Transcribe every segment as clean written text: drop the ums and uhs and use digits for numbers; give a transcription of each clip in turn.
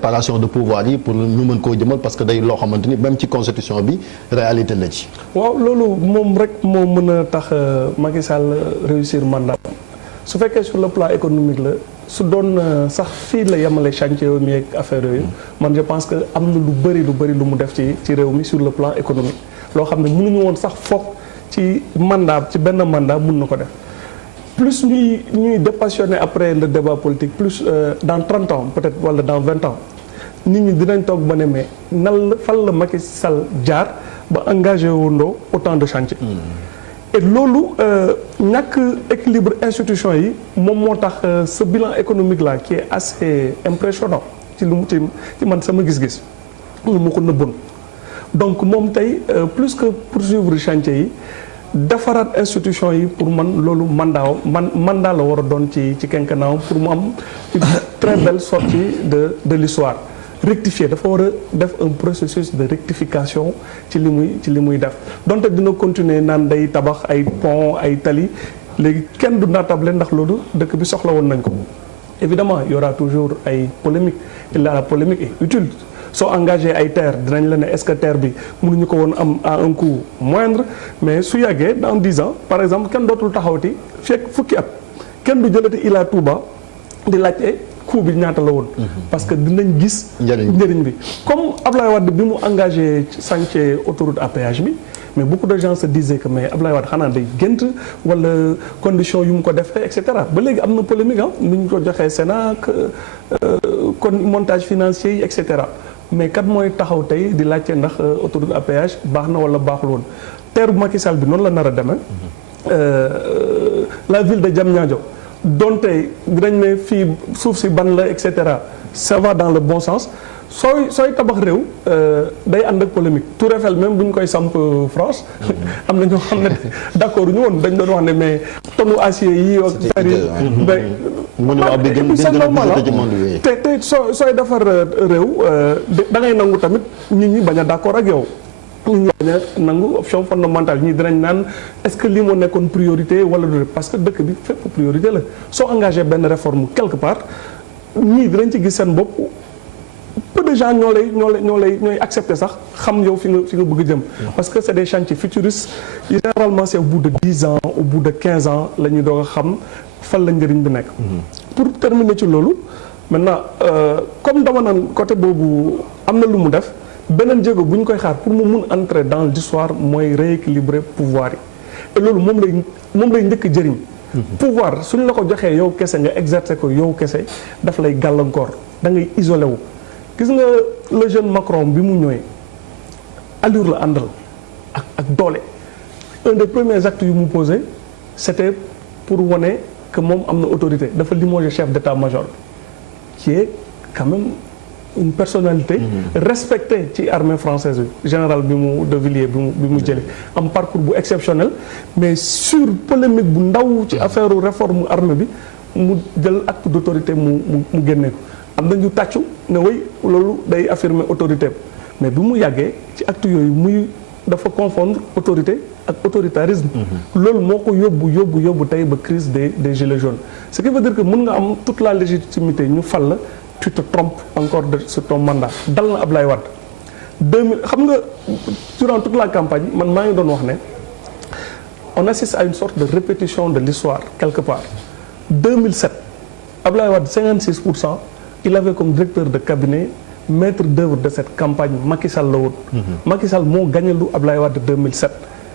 séparation de pouvoir yi pour ñu mën koo jëmal parce que day loo xamante ni même ci constitution bi réalité la ci. waaw loolu moom rek moo mën a tax Macky Sall réussir mandat su fekkee sur le plan économique la su doon sax fii la yemale chantier mi ak affaire yooyu man je pense que am na lu bëri lu mu def ci réew mi sur le plan économique loo xam ne mënuñu woon sax foog ci mandat ci benn mandat mun na ko def. Plus ñuy dépassionné après le débat politique plus dans 30 ans peut-être wala dans 20 ans nit ñi dinañ toog ba ne mais fan la Macky Sall jaar ba engagé wundoo autant de chantier et loolu ñàkk équilibre institution yi moom moo tax ce bilan économique là qui est assez impressionnant ci lu mu ci man sama gis-gis mu ko nëbboon donc moom tey plus que poursuivre chantier yi defaraat institution yi pour man loolu mandat la war a doon ci quinquennat pour mu am une très belle sortie de l'histoire rectifier dafa war a def un processus de rectification ci li muy def donte dina continuer naan day tabax ay pont ay tali léegi kenn du naatable ndax loolu dëkk bi soxla woon nañ ko évidemment il y aura toujours ay polémique et la polémique est utile soo engagé ay terre dinañ la ne est-ce que terre bi mënuñu ko woon am à un coût moindre mais su yàggee dans 10 ans par exemple kenn dootul taxawati fekk fukki at kenn du jëlati Ila Touba di laajte coût bi ñaata la woon. parce que dinañ gis. njëriñ bi comme Ablaye Wade bi mu engagé chantier autoroute à péage bi mais beaucoup de gens se disaient que mais Ablaye Wade xanaa day gént wala condition yu mu ko defee et cetera ba léegi am na polémique ni ñu ko joxee Sénat kon montage financier yi et cetera. mais kat mooy taxaw tey di laajte ndax autoroute à péage baax na wala baaxul woon teeru Macky Sall bi noonu la nar a demee la ville de Diamniadio donte dinañ ne fii suuf si ban la et cetera ça va dans le bon sens sooy tabax réew day ànd ak polémique Tour Eiffel même bu ñu koy samp France am na ñoo xam ne d'accord ñu woon dañ doon wax ne mais tonneau acier yi ak tari monument bi gën a ci monde bi te sooy defar réew da ngay nangu tamit nit ñi bañ a d'accord ak yow nit ñi bañ a nangu option fondamentale ñii dinañ naan est-ce que lii moo nekkoon priorité wala du parce que dëkk bi fépp priorité la soo engagé benn réforme quelque part ñii dinañ ci gis seen bopp peu de gens ñooy accepter sax xam yow fi nga bëgg jëm parce que c'est des chantiers futuristes généralement c'est au bout de 10 ans au bout de 15 ans la ñuy doog a xam fan la njëriñ bi nekk pour terminer ci loolu maintenant comme dama naan côté boobu am na lu mu def beneen jéego bu ñu koy xaar pour mu mun entrer dans l'histoire mooy rééquilibrer pouvoir yi et loolu moom lay njëkk jëriñ pouvoir suñ la ko joxee yow kese nga exercer ko yow kese daf lay gàllankoor da ngay isolé wu gis nga le jeune Macron bi mu ñëwee allure la àndal ak doole un des premiers actes yu mu posé c'était pour wane que moom am na autorité dafa limogé chef d'état-major qui est quand même une personnalité respectée ci armée française bi général bi mu de Villiers bi mu jëlee am parcours bu exceptionnel mais sur polémique bu ndaw ci affaire réforme armée bi mu jël acte d'autorité mu génne ko am na ñu tàccu ne way loolu day affirmer autorité mais bi mu yàggee ci acte yooyu muy dafa confondre autorité ak autoritarisme loolu moo ko yóbbu tey ba crise des gilets jaunes ce qui veut dire que mën nga am toute la légitimité ñu fal la tu te trompes encore sur ton mandat dal na Ablaye Wade 2000 xam nga durant toute la campagne man maa ngi doon wax ne on assiste à une sorte de répétition de l'histoire quelque part 2007 Ablaye Wade 56% il avait comme directeur de cabinet maître d'œuvre de cette campagne Macky Sall la woon Macky Sall moo gagné lu Ablaye Wade 2007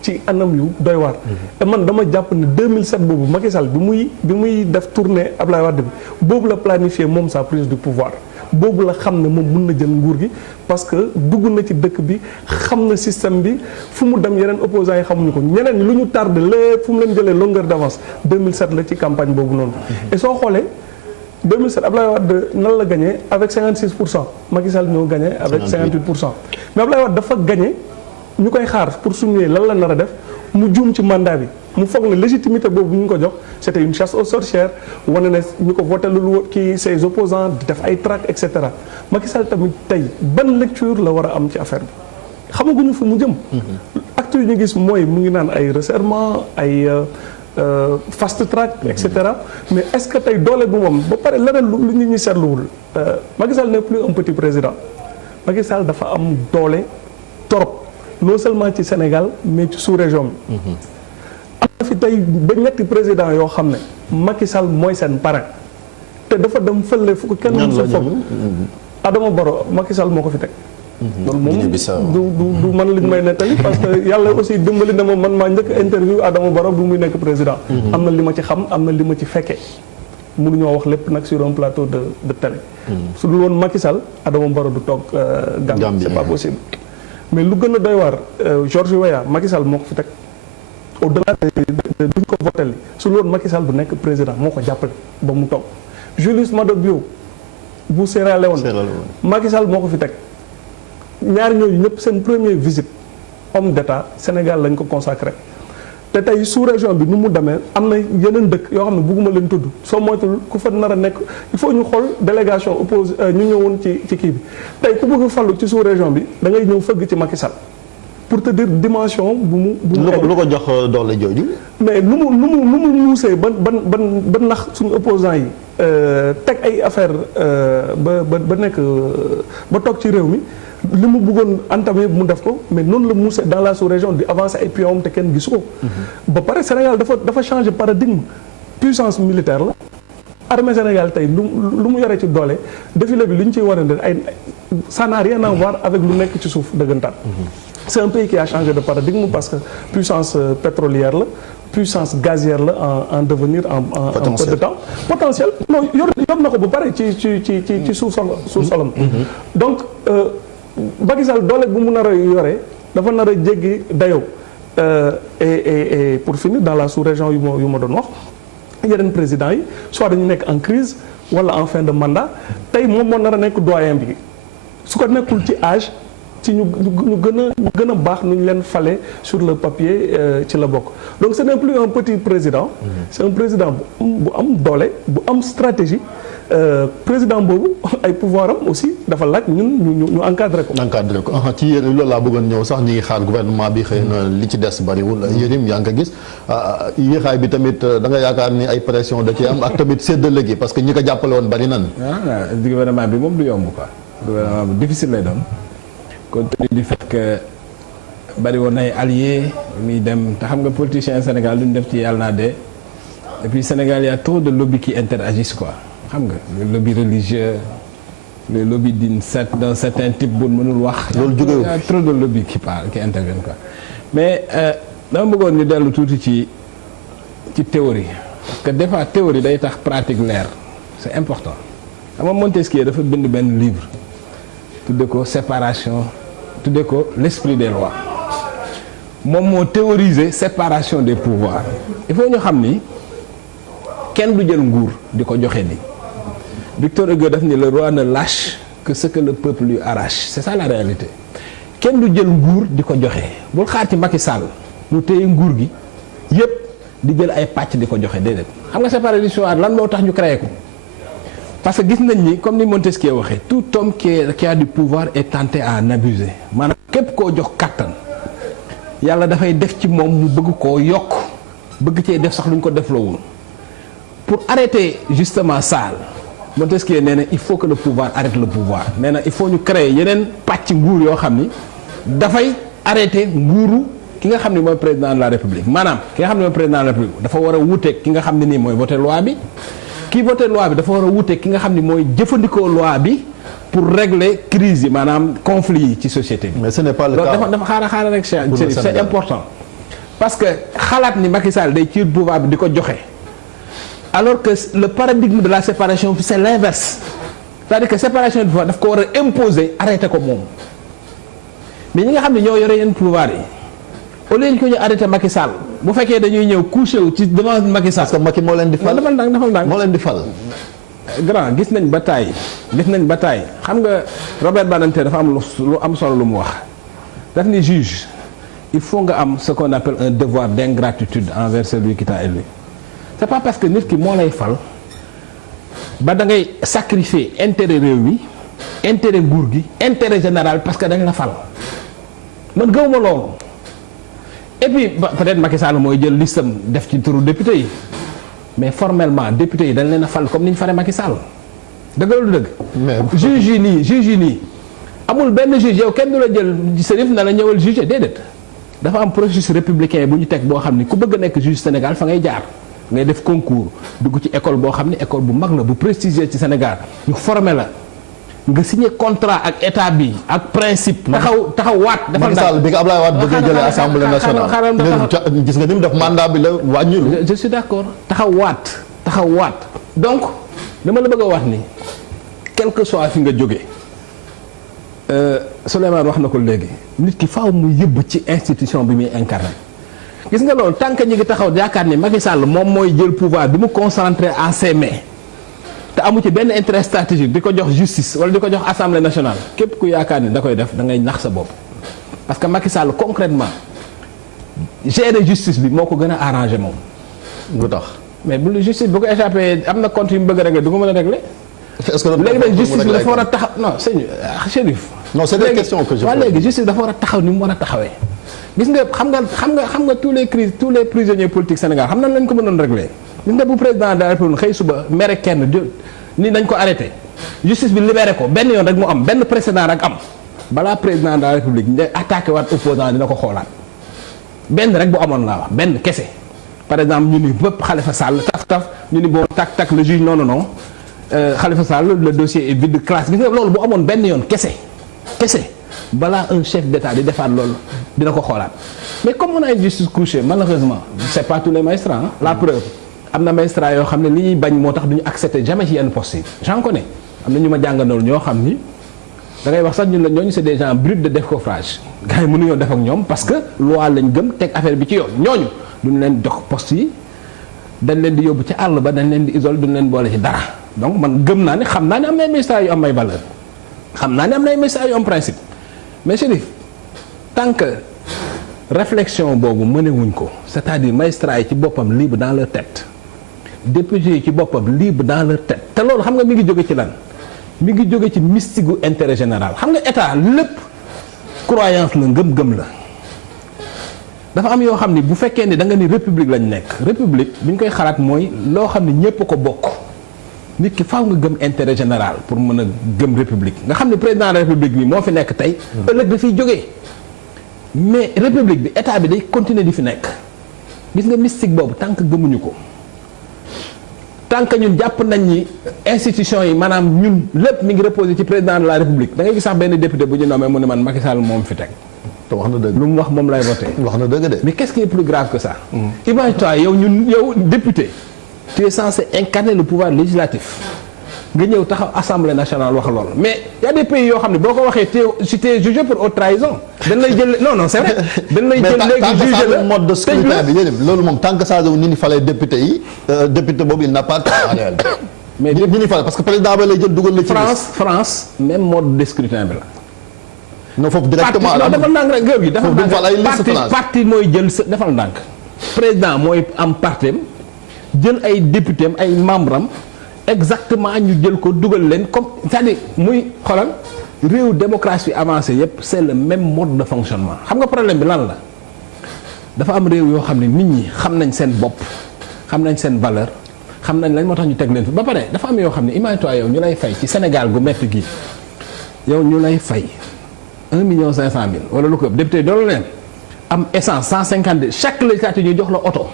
ci anam yu doy waar et man dama jàpp ne 2007 boobu Macky Sall bi muy def tournée Ablaye Wade bi boobu la planifié moom sa prise du pouvoir boobu la xam ne moom mën na jël nguur gi parce que dugg na ci dëkk bi xam na système bi fu mu dem yeneen opposants yi xamuñu ko ñeneen lu ñu tardé lépp fu mu leen jëlee longueur d'avance 2007 la ci campagne boobu noonu et soo xoolee 2007 Ablaye Wade nan la gagné avec 56% Macky Sall ñoo gagné avec 58% mais Ablaye Wade dafa gagné ñu koy xaar pour suñu lan la nar a def mu juum ci mandat bi mu foog ne légitimité boobu ñu ko jox c'était une chasse aux sorcières wane ne ñu ko voté lu kii ses opposants di def ay trac et cetera Macky Sall tamit tey ban lecture la war a am ci affaire bi xamaguñu fu mu jëm. actes yu ñu gis mooy mu ngi naan ay resserrement ay fast track et cetera mais est-ce que tey doole bu moom ba pare leneen lu nit ñi seetluwul Macky Sall n'est plus un petit président Macky Sall dafa am doole trop non seulement ci Sénégal mais ci sous-région bi. am na fi tey ba ñetti président yoo xam ne Macky Sall mooy seen parrain te dafa dem fële fu ko kenn mënu sa foog Adama Barrow Macky Sall moo ko fi teg. loolu moom du man liñ may nettali parce que yàlla aussi dimbali na ma man maa njëkk interview Adama Barrow bu muy nekk président. am na li ma ci xam am na li ma ci fekkee mënuñoo wax lépp nag sur un plateau de télé. su dul woon Macky Sall Adama Barrow du toog Gambie c'est pas possible. mais lu gën a doy waar George Weah Macky Sall moo ko fi teg au-delà de duñ ko voté li su dul woon Macky Sall du nekk président moo ko jàppale ba mu toog Julius Maada Bio bu Sierra Leone Macky Sall moo ko fi teg. ñaar ñooñu ñëpp seen première visite homme d'État Sénégal lañ ko consacré te tey sous-région bi nu mu demee am na yeneen dëkk yoo xam ne bugguma leen tudd soo moytul ku fa nar a nekk il faut ñu xool délégation oppose ñu ñëwoon ci kii bi tey ku bëgg fallu ci sous-région bi da ngay ñëw fëgg ci Macky Sall pour te dire dimension bu mu lu ko jox doole jooju mais nu mu muusee ba nax suñu opposants yi teg ay affaire ba nekk ba toog ci réew mi li mu bëggoon entamé mu def ko mais noonu la muusee dans la sous-région di avancer ay pions te kenn gisu ko. ba pare Sénégal dafa changer paradigme puissance militaire la. armée Sénégal tey lu mu yore ci doole défilé bi li ñu ciy war a def ay ça n'a rien à voir avec lu nekk ci suuf dëggantaan. c'est un pays qui a changé de paradigme parce que puissance pétrolière la puissance gazière la en devenir en peu de temps potentiel non yor na ko bu pare ci sous-solom donc Macky Sall doole bu mu nar a yore dafa nar a jéggi dayoo et pour finir dans la sous-région yu ma doon wax yeneen présidents yi soit dañu nekk en crise wala en fin de mandat tey moom moo nar a nekk doyen bi su ko nekkul ci âge ci ñu gën a baax nu ñu leen fale sur le papier ci la bokk donc ce n'est plus un petit président c'est un président bu am doole bu am stratégie président boobu ay pouvoir am aussi dafa laaj ñun ñu encadré ko. encadré ko ci yéen loolu laa bëggoon ñëw sax ñu ngi xaar gouvernement bi xëy na li ci des bariwul Yérim yaa ngi ko gis yéexaay bi tamit da nga yaakaar ni ay pression da ci am ak tamit séddale gi parce que ñi ko jàppale woon bari nan. gouvernement bi moom du yomb quoi gouvernement bi difficile lay doon. compte tenu du fait que bari woon ay alliés muy dem te xam nga politicien Sénégal lu ñu def ci yàlla naa dee et puis Sénégal y a trop de lobbies qui interagissent quoi xam nga le lobby religieux le lobby d'un certain type bu mënul wax. loolu jógewul y a trop de lobbies qui interviennent quoi mais dama bëggoon ñu dellu tuuti ci théorie parce que des fois théorie day tax pratique leer c'est important xam nga Montesquieu dafa bind benn livre. tudde ko séparation tudde ko l'esprit des lois moom moo théoriser séparation des pouvoirs il faut ñu xam ni kenn du jël nguur di ko joxe ni Victor Hugo daf ni le roi ne lâche que ce que le peuple lui arrache c'est ça la réalité kenn du jël nguur di ko joxe bul xaar ci Macky Sall mu téye nguur gi yépp di jël ay pàcc di ko joxe déedéet xam nga séparer des pouvoirs lan moo tax ñu créé ko parce que gis nañ ni comme ni Montesquieu waxee tout homme qui a du pouvoir est tenté à en abuser maanaam képp koo jox kàttan yàlla dafay def ci moom mu bëgg koo yokk bëgg cee def sax lu ñu ko defloowul pour arrêter justement ça Montesquieu nee na il faut que le pouvoir arrête le pouvoir nee na il faut ñu créer yeneen pàcc nguur yoo xam ni dafay arrêter nguuru ki nga xam ne mooy président de la république maanaam ki nga xam ne mooy président de la république dafa war a wuuteeg ki nga xam ne nii mooy voter loi bi kii voté loi bi dafa war a wuute ki nga xam ni mooy jëfandikoo loi bi pour régler crise yi maanaam conflit yi ci société bi. mais ce n'est pas le cas dafa xaaral rek c'est important. parce que xalaat ni Macky Sall day ci pouvoir bi di ko joxe alors que le paradigme de la séparation c'est l'inverse c'est-à-dire que séparation du pouvoir daf ko war a imposer arrêter ko moom mais ñi nga xam ne ñoo yore yenn pouvoir yi. au lieu que ñu arrêté Macky Sall bu fekkee dañuy ñëw couché wu ci devant Macky Sall. parce que Macky moo leen di fal defal ndànk moo leen di fal. grand gis nañ ba taay xam nga Robert Badinter dafa am lu am solo lu mu wax daf ni juge il faut nga am ce qu'on appelle un devoir d'ingratitude envers celui qui t'a élu c'est pas parce que nit ki moo lay fal ba da ngay sacrifier intérêt réew mi intérêt nguur gi intérêt général parce que dañ la fal man gëwuma loolu et puis peut-être Macky Sall mooy jël listam def ci turu député yi mais formellement député yi dañ leen a fal comme ni ñu faree Macky Sall dëgg la du dëgg. mais juge yi nii amul benn juge yow kenn du la jël Serif na la ñëwal juge déedéet dafa am processus républicain bu ñu teg boo xam ni ku bëgg a nekk juge Sénégal fa ngay jaar ngay def concours dugg ci école boo xam ni école bu mag la bu prestigieux ci Sénégal ñu formé la nga signé contrat ak état bi ak principe. taxaw waat. Macky Sall bi nga Abdoulaye Wade bëggee jëlee assemblée nationale gis nga ni mu def mandat bi la wàññilu. je suis d'accord taxaw waat donc dama la bëgg a wax ni quel que soit fi nga jógee Souleymane wax na ko léegi nit ki faaw mu yëbb ci institution bi muy incarné gis nga loolu tant que ñi ngi taxaw yaakaar ni Macky Sall moom mooy jël pouvoir bi mu concentré en ses mains te amu ci benn intérêt stratégique di ko jox justice wala di ko jox assemblée nationale képp ku yaakaar ni da koy def da ngay nax sa bopp parce que Macky Sall concrètement gérer justice bi moo ko gën a arrangé moom. lu tax. mais bu justice bu ko échappé am na compte yu mu bëgg a régler du ko mën a régler. est-ce que léegi nag justice bi dafa war a taxaw non sëñ Chérif. non c'est des questions que je pose. léegi justice dafa war a taxaw ni mu war a taxawee. gis nga xam nga tous les prisonniers politiques Sénégal xam nañ lañ ko mënoon régler. gis nga bu président de la République xëy suba mere kenn ni nañ ko arrêté justice bi libéré ko benn yoon rek mu am benn précédent rek am balaa président de la République nga attaqué waat opposant dina ko xoolaat benn rek bu amoon laa wax benn kese. par exemple ñu ni bëpp Khalifa Sall taf ñu ni bon tak le juge non Khalifa Sall le dossier est vide de classe gis nga loolu bu amoon benn yoon kese balaa un chef d'État di defaat loolu dina ko xoolaat mais comme on a une justice couchée malheureusement c'est pas tous les magistrats la preuve am na magistrats yoo xam ne li ñuy bañ moo tax du ñu accepter jamais ci yenn postes yi j'en connais am na ñu ma jàngandool ñoo xam ni da ngay wax sax ñun la ñooñu c'est des gens bruts de décoffrage gars yi mënuñoo def ak ñoom parce que loi lañ gëm teg affaire bi ci yoon ñooñu duñ leen jox poste yi dañ leen di yóbbu ci àll ba dañ leen di isoler duñ leen boole ci dara donc man gëm naa ne xam naa ne am na ay magistrats yu am ay valeur xam naa ne am na ay magistrats yu am principe mais Chérif tant que réflexion boobu mënewuñ ko c'est-à-dire magistrats yi ci boppam libre dans leur tête députés yi ci boppam libre dans leur tête te loolu xam nga mi ngi jóge ci lan mi ngi jóge ci mystique gu intérêt général xam nga état lépp croyance la ngëm-ngëm la dafa am yoo xam ni bu fekkee ni da nga ni république lañ nekk république bi ñu koy xalaat mooy loo xam ne ñépp ko bokk nit ki faaw nga gëm intérêt général pour mën a gëm république nga xam ne président de la république bi moo fi nekk tey ëllëg dafiy jógee mais république bi état bi day continuer di fi nekk gis nga mystique boobu tant que gëmuñu ko tant que ñun jàpp nañ ni institution yi maanaam ñun lépp mi ngi reposer ci président de la république da ngay gis sax benn député bu ñu nommé mu ne man Macky Sall moom fi teg te wax na dëgg lu mu wax moom lay voté. wax na dëgg de. mais qu'est-ce qui est plus grave que ça. imagine-toi yow député tu es censé incarner le pouvoir législatif nga ñëw taxaw assemblée nationale wax loolu mais y a des pays yoo xam ne boo ko waxee t'es jugé pour haute trahison dañ lay jël non c'est vrai dañ lay jël léegi jugé la mode de scrutin bi yéen loolu moom tant que ça ni falee député yi député boobu il n'a pas en réalité mais ni ni fale parce que président ba lay jël dugal la ci France même mode de scrutin bi la non foofu directement non defal ndànk rek géew gi defal ndànk parti mooy jël sa defal ndànk président mooy am partem jël ay député am ay membre am exactement ñu jël ko dugal leen comme c'est-à-dire muy xoolal réew démocratie avancée yépp c'est le même mode de fonctionnement xam nga problème bi lan la dafa am réew yoo xam ne nit ñi xam nañ seen bopp xam nañ seen valeur xam nañ lañ moo tax ñu teg leen fi ba pare dafa am yoo xam ne imagine-toi yow ñu lay fay ci Sénégal gu métti gi yow ñu lay fay 1,5 million wala lu ko ëpp député doolu leen am essence 150 chaque législature ñu jox la oto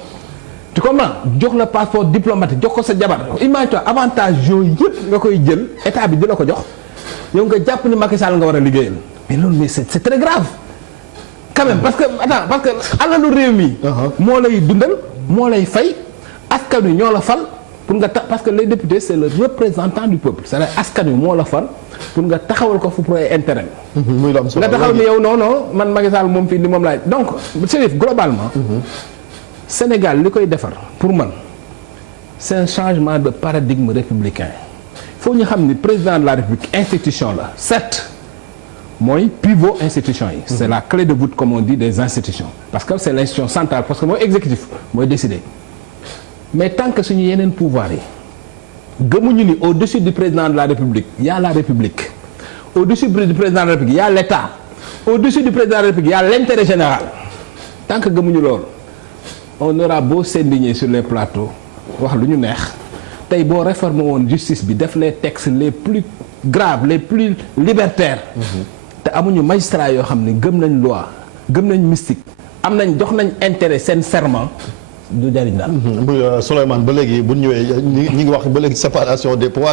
tu comprends jox la passeport diplomatique jox ko sa jabar imagine-toi avantage yooyu yëpp nga koy jël état bi di la ko jox yow nga jàpp ni Macky Sall nga war a liggéeyal mais loolu mais c'est très grave quand même parce que attends parce que alalu réew mi moo lay dundal moo lay fay askan wi ñoo la fal pour nga parce que les députés c'est le représentant du peuple c'est-à-dire askan wi moo la fal pour nga taxawal ko fu pour ay intérêt nga taxaw ni yow non man Macky Sall moom fii li moom laay donc Chérif globalement Sénégal li koy defar pour man c'est un changement de paradigme républicain faut ñu xam ni président de la République institution la certes mooy pivot institution yi c'est la clé de voûte comme on dit des institutions parce que c'est l'institution centrale parce que mooy exécutif mooy décider mais tant que suñu yeneen pouvoir yi gëmuñu ni au-dessus du président de la République il y a la République au-dessus du président de la République il y a l'État au-dessus du président de la République il y a l'intérêt général tant que gëmuñu loolu on aura beau s'indigner sur les plateaux wax lu ñu neex tey boo réformer woon justice bi def les textes les plus graves les plus libertaires te amuñu magistrat yoo xam ne gëm nañ loi gëm nañ mystique am nañ jox nañ intérêt seen serment du jariñ daal. Souleymane ba léegi bu ñu ñëwee ñi ngi wax ba léegi séparation des pouvoirs.